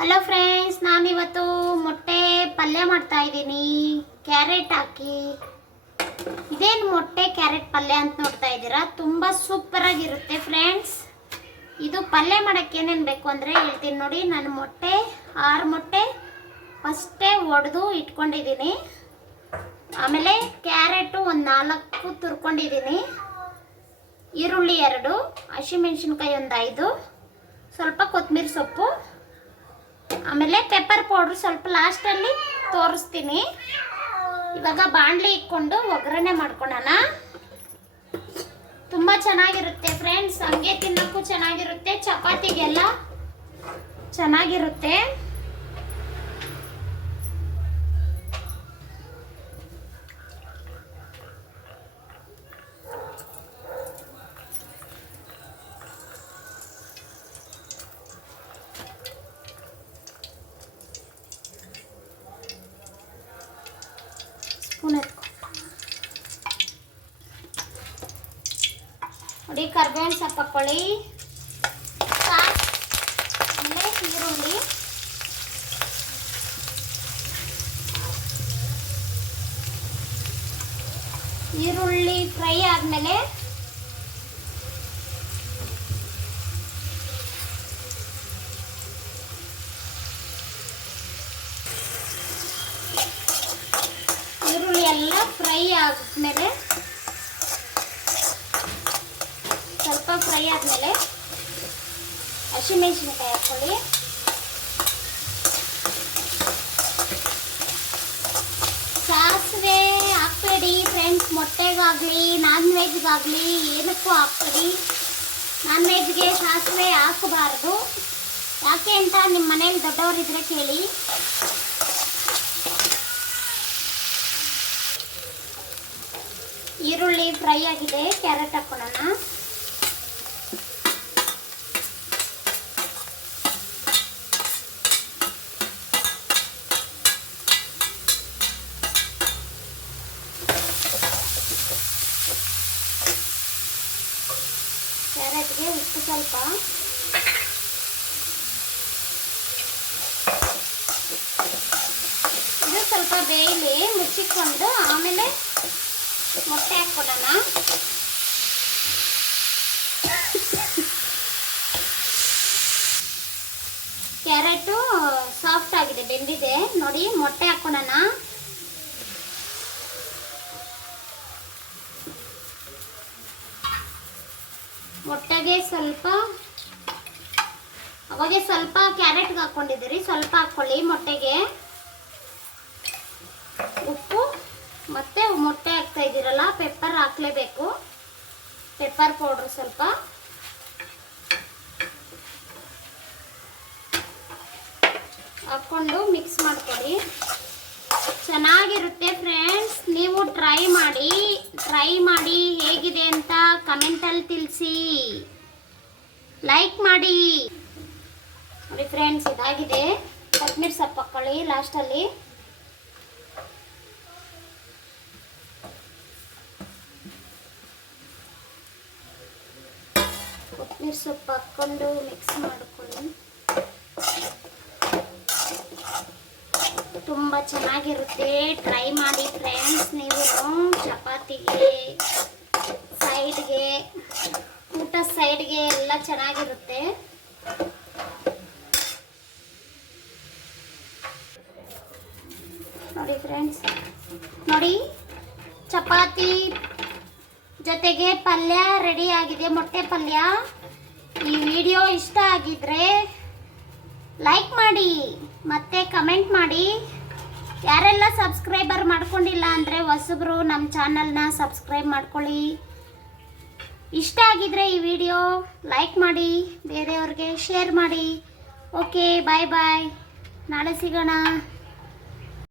Hello friends ನಾನಿವತ್ತು ಮೊಟ್ಟೆ ಪಲ್ಯ ಮಾಡ್ತಾ ಇದ್ದೀನಿ. ಕ್ಯಾರೆಟ್ ಹಾಕಿ. ಇದೇನು ಮೊಟ್ಟೆ ಕ್ಯಾರೆಟ್ ಪಲ್ಯ ಅಂತ ನೋಡ್ತಾ ಇದ್ದೀರಾ? ತುಂಬ ಸೂಪರ್ ಆಗಿರುತ್ತೆ ಫ್ರೆಂಡ್ಸ್ ಇದು ಪಲ್ಯ ಮಾಡೋಕ್ಕೆ ಏನೇನು ಬೇಕು ಅಂದರೆ ಹೇಳ್ತೀನಿ ನೋಡಿ. ನಾನು ಮೊಟ್ಟೆ, ಆರು ಮೊಟ್ಟೆ, ಫಸ್ಟೇ ಒಡೆದು ಇಟ್ಕೊಂಡಿದ್ದೀನಿ. ಆಮೇಲೆ ಕ್ಯಾರೆಟು ಒಂದು ನಾಲ್ಕು ತುರ್ಕೊಂಡಿದ್ದೀನಿ. ಈರುಳ್ಳಿ ಎರಡು ಹಸಿಮೆಣ್ಸಿನ್ಕಾಯಿ ಒಂದು ಐದು ಸ್ವಲ್ಪ ಕೊತ್ತಂಬರಿ ಸೊಪ್ಪು, ಆಮೇಲೆ ಪೆಪ್ಪರ್ ಪೌಡ್ರ್ ಸ್ವಲ್ಪ ಲಾಸ್ಟಲ್ಲಿ ತೋರಿಸ್ತೀನಿ. ಇವಾಗ ಬಾಣಲಿ ಇಟ್ಕೊಂಡು ಒಗ್ಗರಣೆ ಮಾಡ್ಕೊಳ್ಳೋಣ ತುಂಬ ಚೆನ್ನಾಗಿರುತ್ತೆ ಫ್ರೆಂಡ್ಸ್ ಹಂಗೆ ತಿನ್ನೋಕ್ಕೂ ಚೆನ್ನಾಗಿರುತ್ತೆ, ಚಪಾತಿಗೆಲ್ಲ ಚೆನ್ನಾಗಿರುತ್ತೆ. ಸ್ಪೂನ್ ನೋಡಿ ಕರ್ಬೇವಿನ ಸೊಪ್ಪು ಹಾಕ್ಕೊಳ್ಳಿ. ಸಾಸ್ ಆಮೇಲೆ ಈರುಳ್ಳಿ. ಈರುಳ್ಳಿ ಫ್ರೈ ಆದಮೇಲೆ ಈರುಳ್ಳಿ ಎಲ್ಲ ಫ್ರೈ ಆದ್ಮೇಲೆ ಸ್ವಲ್ಪ ಫ್ರೈ ಆದಮೇಲೆ ಹಸಿಮೆಣಸಿನಕಾಯಿ ಹಾಕ್ಕೊಳ್ಳಿ. ಸಾಸಿವೆ ಹಾಕ್ಬೇಡಿ ಫ್ರೆಂಡ್ಸ್ ಮೊಟ್ಟೆಗಾಗಲಿ ನಾನ್ ವೆಜ್ಗಾಗಲಿ ಏನಕ್ಕೂ ಹಾಕ್ಬೇಡಿ. ನಾನ್ ವೆಜ್ಗೆ ಸಾಸಿವೆ ಹಾಕಬಾರ್ದು. ಯಾಕೆ ಅಂತ ನಿಮ್ಮ ಮನೇಲಿ ದೊಡ್ಡವರಿದ್ರೆ ಕೇಳಿ. ಈರುಳ್ಳಿ ಫ್ರೈ ಆಗಿದೆ ಕ್ಯಾರೆಟ್ ಹಾಕೊಳ್ಳೋಣ. ಕ್ಯಾರೆಟ್ಗೆ ಉಪ್ಪು ಸ್ವಲ್ಪ. ಇದು ಸ್ವಲ್ಪ ಬೇಯಲಿ ಮುಚ್ಚಿಕೊಂಡು ಆಮೇಲೆ ಮೊಟ್ಟೆ ಹಾಕ್ಬಿಡೋಣ ಕ್ಯಾರೆಟು ಸಾಫ್ಟ್ ಆಗಿದೆ, ಬೆಂದಿದೆ. ನೋಡಿ, ಮೊಟ್ಟೆ ಹಾಕ್ಕೊಳೋಣ ಮೊಟ್ಟೆಗೆ ಸ್ವಲ್ಪ, ಅವಾಗೆ ಸ್ವಲ್ಪ ಕ್ಯಾರೆಟ್ಗೆ ಹಾಕ್ಕೊಂಡಿದ್ದೀರಿ ಸ್ವಲ್ಪ ಹಾಕ್ಕೊಳ್ಳಿ ಮೊಟ್ಟೆಗೆ ಉಪ್ಪು ಮತ್ತೆ ಮೊಟ್ಟೆ ಹಾಕ್ತಾ ಇದ್ದೀರಲ್ಲ ಪೆಪ್ಪರ್ ಹಾಕ್ಲೇಬೇಕು. ಪೆಪ್ಪರ್ ಪೌಡ್ರ್ ಸ್ವಲ್ಪ. ಹಾಕ್ಕೊಂಡು ಮಿಕ್ಸ್ ಮಾಡ್ಕೊಳ್ಳಿ. ಚೆನ್ನಾಗಿರುತ್ತೆ ಫ್ರೆಂಡ್ಸ್ ನೀವು ಟ್ರೈ ಮಾಡಿ ಟ್ರೈ ಮಾಡಿ ಹೇಗಿದೆ ಅಂತ ಕಮೆಂಟಲ್ಲಿ ತಿಳಿಸಿ. ಲೈಕ್ ಮಾಡಿ. ನೋಡಿ ಫ್ರೆಂಡ್ಸ್ ಇದಾಗಿದೆ. ಕೊತ್ತಂಬರಿ ಸೊಪ್ಪು ಹಾಕ್ಕೊಳ್ಳಿ ಲಾಸ್ಟಲ್ಲಿ ಕೊತ್ತಂಬರಿ ಸೊಪ್ಪು ಹಾಕ್ಕೊಂಡು ಮಿಕ್ಸ್ ಮಾಡ್ಕೊಳ್ಳಿ. ತುಂಬ ಚೆನ್ನಾಗಿರುತ್ತೆ. ಟ್ರೈ ಮಾಡಿ ಫ್ರೆಂಡ್ಸ್ ನೀವು. ಚಪಾತಿಗೆ ಸೈಡ್ಗೆ ಊಟ ಸೈಡ್ಗೆ ಎಲ್ಲ ಚೆನ್ನಾಗಿರುತ್ತೆ. ನೋಡಿ ಫ್ರೆಂಡ್ಸ್ ನೋಡಿ, ಚಪಾತಿ ಜೊತೆಗೆ ಪಲ್ಯ ರೆಡಿ ಆಗಿದೆ. ಮೊಟ್ಟೆ ಪಲ್ಯ. ಈ ವಿಡಿಯೋ ಇಷ್ಟ ಆಗಿದ್ರೆ ಲೈಕ್ ಮಾಡಿ ಮತ್ತೆ ಕಮೆಂಟ್ ಮಾಡಿ. ಯಾರೆಲ್ಲ ಸಬ್ಸ್ಕ್ರೈಬರ್ ಮಾಡ್ಕೊಂಡಿಲ್ಲ ಅಂದರೆ ಹೊಸಬ್ರು ನಮ್ಮ ಚಾನಲ್ನ ಸಬ್ಸ್ಕ್ರೈಬ್ ಮಾಡ್ಕೊಳ್ಳಿ. ಇಷ್ಟ ಆಗಿದ್ರೆ ಈ ವಿಡಿಯೋ ಲೈಕ್ ಮಾಡಿ, ಬೇರೆಯವ್ರಿಗೆ ಶೇರ್ ಮಾಡಿ. Okay, bye bye. ನಾಳೆ ಸಿಗೋಣ.